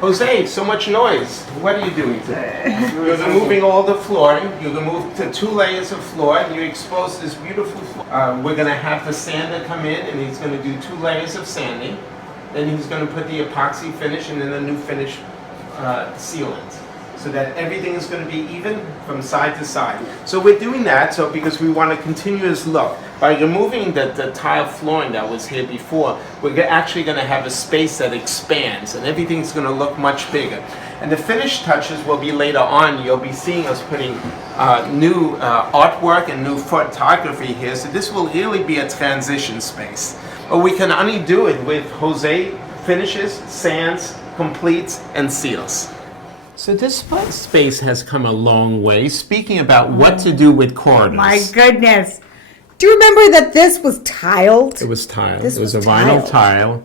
Jose, so much noise. What are you doing today? You're removing all the flooring. You're going to move to 2 layers of floor, and you expose this beautiful floor. We're going to have the sander come in, and he's going to do 2 layers of sanding. Then he's going to put the epoxy finish and then the new finish sealant, so that everything is going to be even from side to side. So we're doing that because we want a continuous look. By removing the tile flooring that was here before, we're actually going to have a space that expands, and everything's going to look much bigger. And the finish touches will be later on. You'll be seeing us putting new artwork and new photography here, so this will really be a transition space. But we can only do it with Jose finishes, sands, completes, and seals. So this space has come a long way. Speaking about what to do with corridors. My goodness. Do you remember that this was tiled? It was tiled. This it was a tiled. vinyl tile,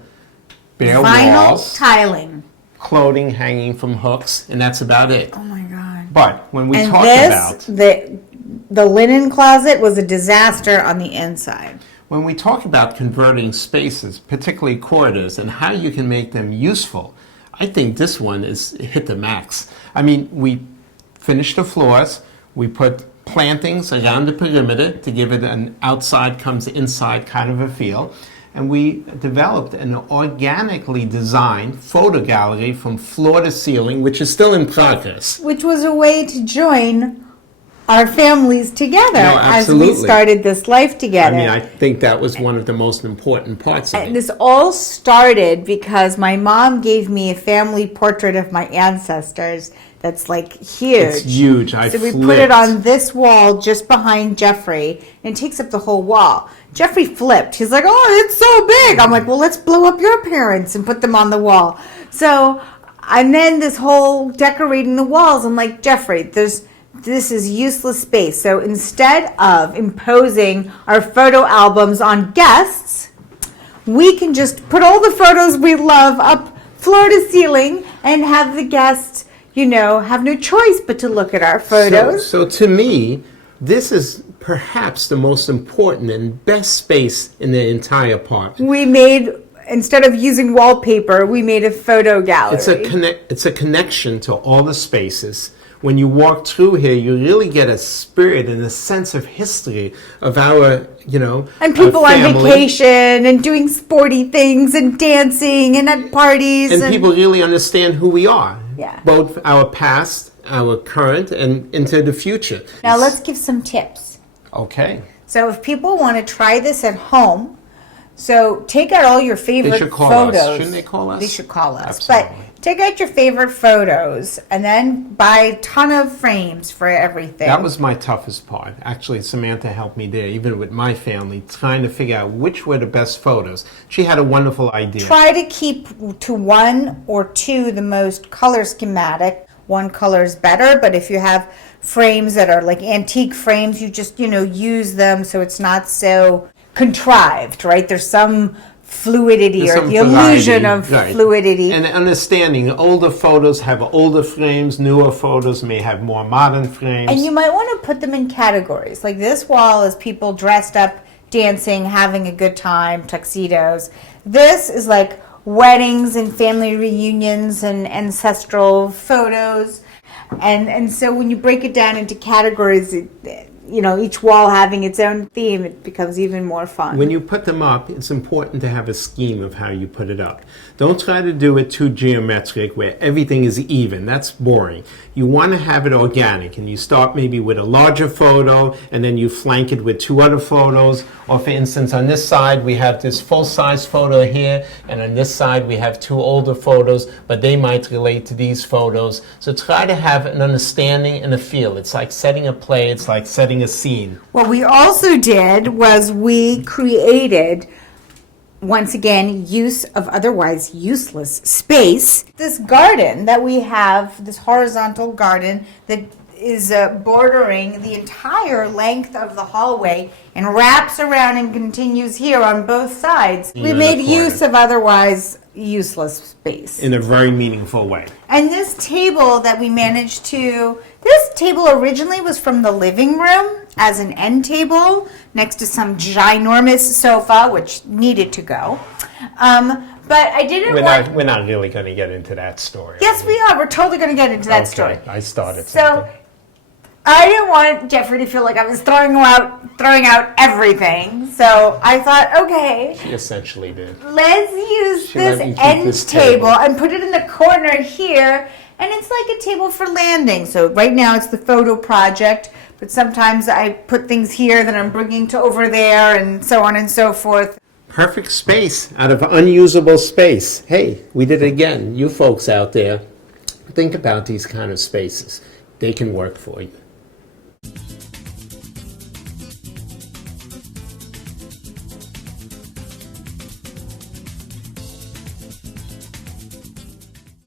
bare Vinyl walls, tiling. clothing hanging from hooks, and that's about it. Oh my God. But when we talk about the linen closet was a disaster on the inside. when we talk about converting spaces, particularly corridors, and how you can make them useful, I think this one is hit the max. I mean, we finished the floors, we put plantings around the perimeter to give it an outside comes inside kind of a feel. And we developed an organically designed photo gallery from floor to ceiling, which is still in progress. Which was a way to join our families together as we started this life together. I mean, I think that was one of the most important parts of it. And this all started because my mom gave me a family portrait of my ancestors that's like huge. It's huge. So we put it on this wall just behind Jeffrey, and it takes up the whole wall. Jeffrey flipped. He's like, oh, it's so big. I'm like, well, let's blow up your parents and put them on the wall. So, and then this whole decorating the walls, I'm like, Jeffrey, this is useless space. So instead of imposing our photo albums on guests, we can just put all the photos we love up floor to ceiling and have the guests, you know, have no choice but to look at our photos. So to me, this is perhaps the most important and best space in the entire apartment. We made, instead of using wallpaper, we made a photo gallery. It's a connection to all the spaces. When you walk through here, you really get a spirit and a sense of history of our, you know, and people on vacation and doing sporty things and dancing and at parties. And people really understand who we are. Yeah. Both our past, our current, and into the future. Now let's give some tips. Okay. So if people want to try this at home, so take out all your favorite They should call photos. us. Shouldn't they call us? They should call us. Absolutely. But take out your favorite photos and then buy a ton of frames for everything. That was my toughest part. Actually, Samantha helped me there, even with my family, trying to figure out which were the best photos. She had a wonderful idea. Try to keep to 1 or 2 the most color schematic. One color is better, but if you have frames that are like antique frames, you just, you know, use them so it's not so contrived, right? There's some fluidity or the illusion of fluidity. And understanding older photos have older frames, newer photos may have more modern frames. And you might want to put them in categories. Like this wall is people dressed up, dancing, having a good time, tuxedos. This is like weddings and family reunions and ancestral photos. And so when you break it down into categories, you know, each wall having its own theme, it becomes even more fun. When you put them up, it's important to have a scheme of how you put it up. Don't try to do it too geometric where everything is even. That's boring. You want to have it organic, and you start maybe with a larger photo, and then you flank it with 2 other photos. Or for instance, on this side, we have this full-size photo here, and on this side, we have 2 older photos, but they might relate to these photos. So try to have an understanding and a feel. It's like setting a play. It's like setting a scene. What we also did was we created, once again, use of otherwise useless space. This garden that we have, this horizontal garden that bordering the entire length of the hallway and wraps around and continues here on both sides. We made use of otherwise useless space. In a very meaningful way. And this table that we managed to, this table originally was from the living room as an end table next to some ginormous sofa, which needed to go. But I didn't want... We're not really going to get into that story. Yes, we are. We're totally going to get into that story. I started So, something. I didn't want Jeffrey to feel like I was throwing out everything. So I thought, okay, She essentially did. let's use She let this me keep end this table table. and put it in the corner here. And it's like a table for landing. So right now it's the photo project. But sometimes I put things here that I'm bringing to over there and so on and so forth. Perfect space out of unusable space. Hey, we did it again. You folks out there, think about these kind of spaces. They can work for you.